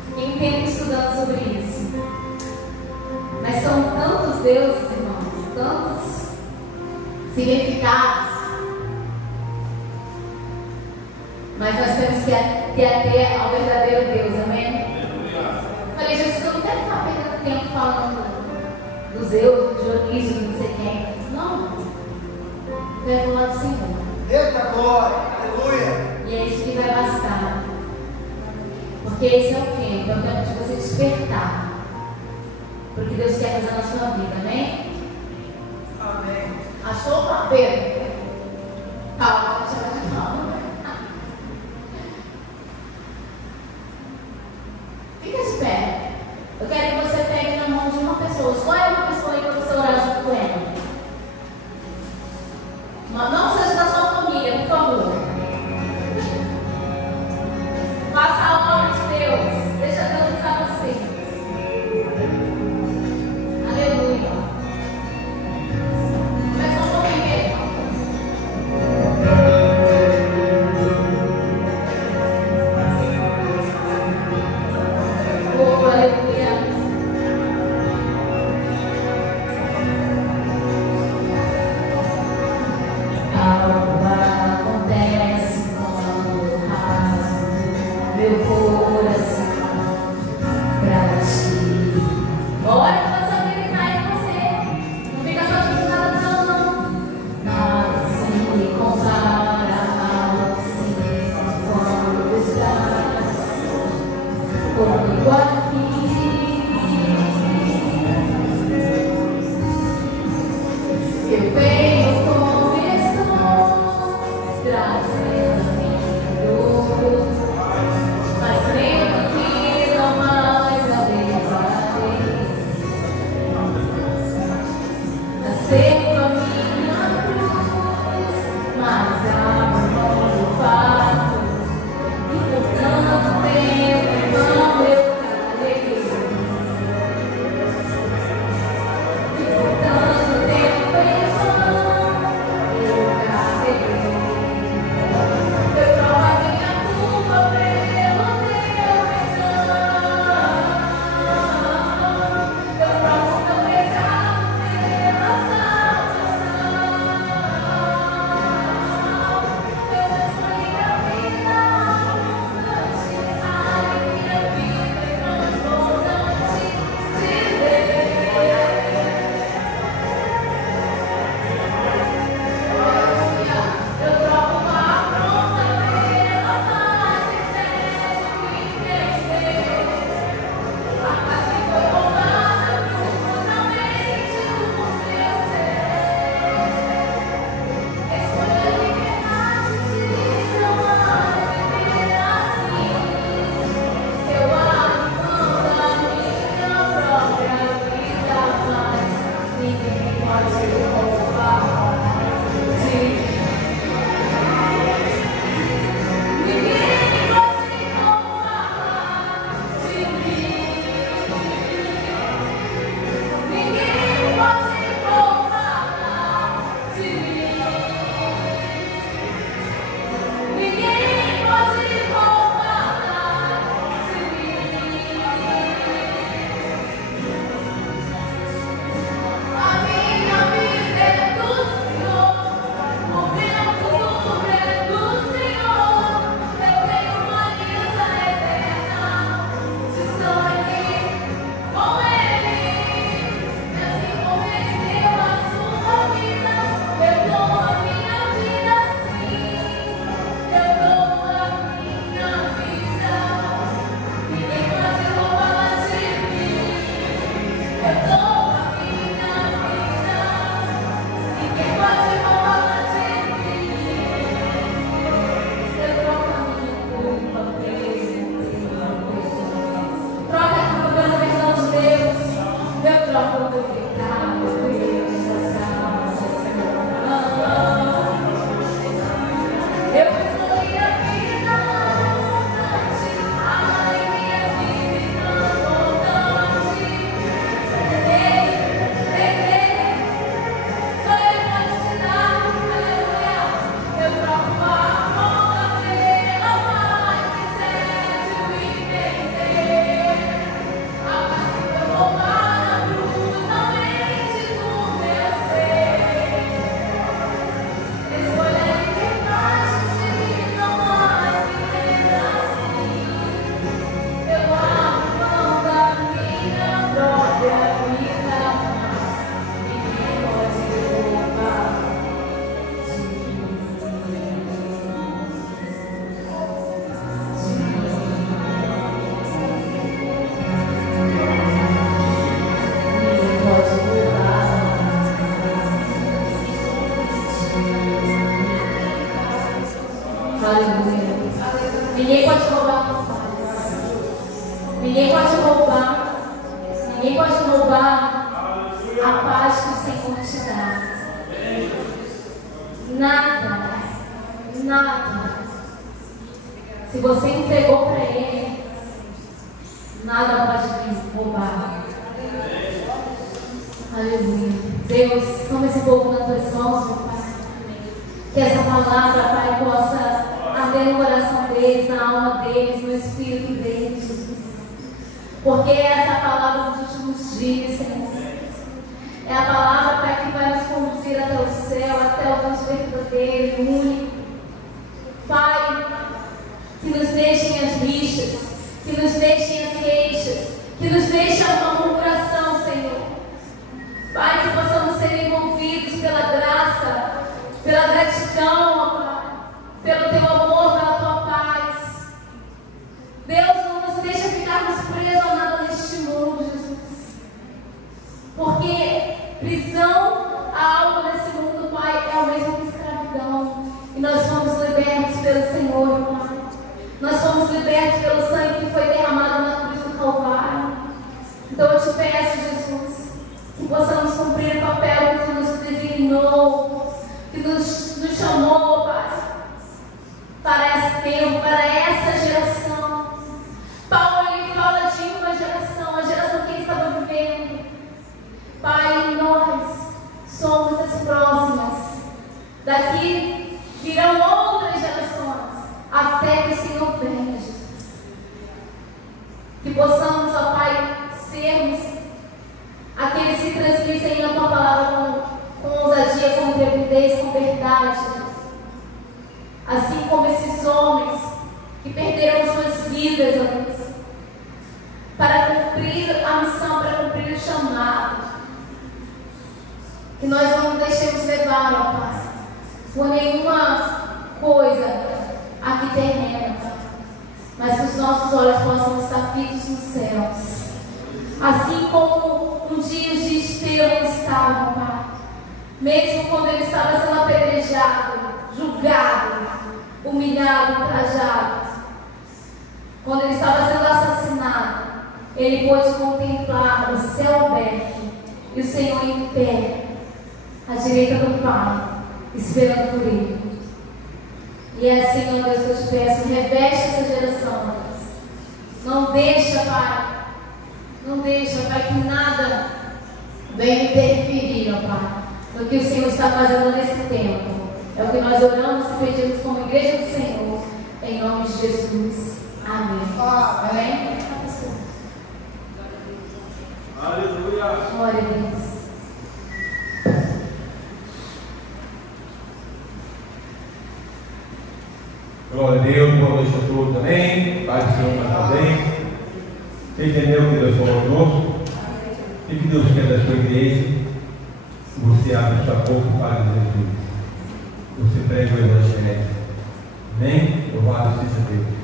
Fiquei um tempo estudando sobre isso. Mas são tantos deuses, irmãos, tantos. significados. Mas nós temos que ater ao verdadeiro Deus, amém? Eu falei, Jesus, eu não quero ficar perdendo tempo falando dos Zeus, do Dionísio, não sei quem. Não, eu quero falar do Senhor. Eita glória, aleluia. E é isso que vai bastar. Porque esse é o quê? É o tempo de você despertar para o que Deus quer fazer na sua vida, amém? Amém. Achou o papel? Calma, deixa eu te falar. Fica de pé. Eu quero que você pegue na mão de uma pessoa. Escolha uma pessoa aí para você orar junto com ela. Mas não seja da sua família, por favor. Faça a obra de Deus. Deixa Deus usar você. Aleluia. Começa um pouquinho mesmo. Oh, aleluia. Algo acontece quando eu rasgo meu coração pra ti. Olha, pode ser que ele cai em você. Não fica só de nada, não. Nada se compara ao Senhor quando estás comigo aqui. Eu venho como estou, trazendo minha dor, mas creio que nada. Se você entregou para Ele, nada pode vir roubar. Aleluia. Deus, toma esse povo nas tuas mãos, meu Pai. Que essa palavra, Pai, possa arder no coração deles, na alma deles, no espírito deles, Jesus. Porque é essa palavra dos últimos dias, Senhor. É a palavra, Pai, que vai nos conduzir até o céu, até o Deus verdadeiro, único. Pai, que nos deixem as rixas, que nos deixem as queixas, que nos deixem uma murmuração, Senhor. Pai, que possamos ser envolvidos pela graça, pela gratidão, ó Pai, pelo Teu amor, pela Tua paz. Deus, não nos deixa ficarmos presos a nada neste mundo, Jesus. Porque prisão a algo nesse mundo, Pai, é o mesmo que escravidão. E nós fomos libertos pelo Senhor, Pai. Nós fomos libertos pelo sangue que foi derramado na cruz do Calvário. Então eu te peço, Jesus, que possamos cumprir o papel que Tu nos designou, que nos chamou, Pai, para esse tempo, para essa geração. Paulo, ele fala de uma geração, a geração que ele estava vivendo. Pai, nós somos as próximas. Daqui virão outras gerações, até que o Senhor venha, Jesus. Que possamos, ó Pai, sermos aqueles que transmitem a Tua palavra com ousadia, com intrepidez, com verdade. Assim como esses homens que perderam suas vidas, ó Deus, para cumprir a missão, para cumprir o chamado. Que nós não nos deixemos levar, ó Pai, por nenhuma coisa aqui terrena, mas que os nossos olhos possam estar fitos nos céus. Assim como um dia os de Estevão estavam, Pai, mesmo quando ele estava sendo apedrejado, julgado, humilhado, ultrajado, quando ele estava sendo assassinado, ele pôde contemplar o céu aberto e o Senhor em pé, à direita do Pai, esperando por ele. E é assim, ó Deus, que eu te peço, reveste essa geração, Deus. Não deixa, Pai, não deixa, Pai, que nada venha interferir, ó Pai, no que o Senhor está fazendo nesse tempo. É o que nós oramos e pedimos como igreja do Senhor, em nome de Jesus. Amém. Amém? Aleluia. Glória a Deus. Glória a Deus, boa noite a todos também. Pai do Senhor, nós também. Você entendeu que Deus falou conosco? O que Deus quer da sua igreja? Você abre a sua boca e fala de Jesus. Você prega o Evangelho. Amém? Louvado seja Deus.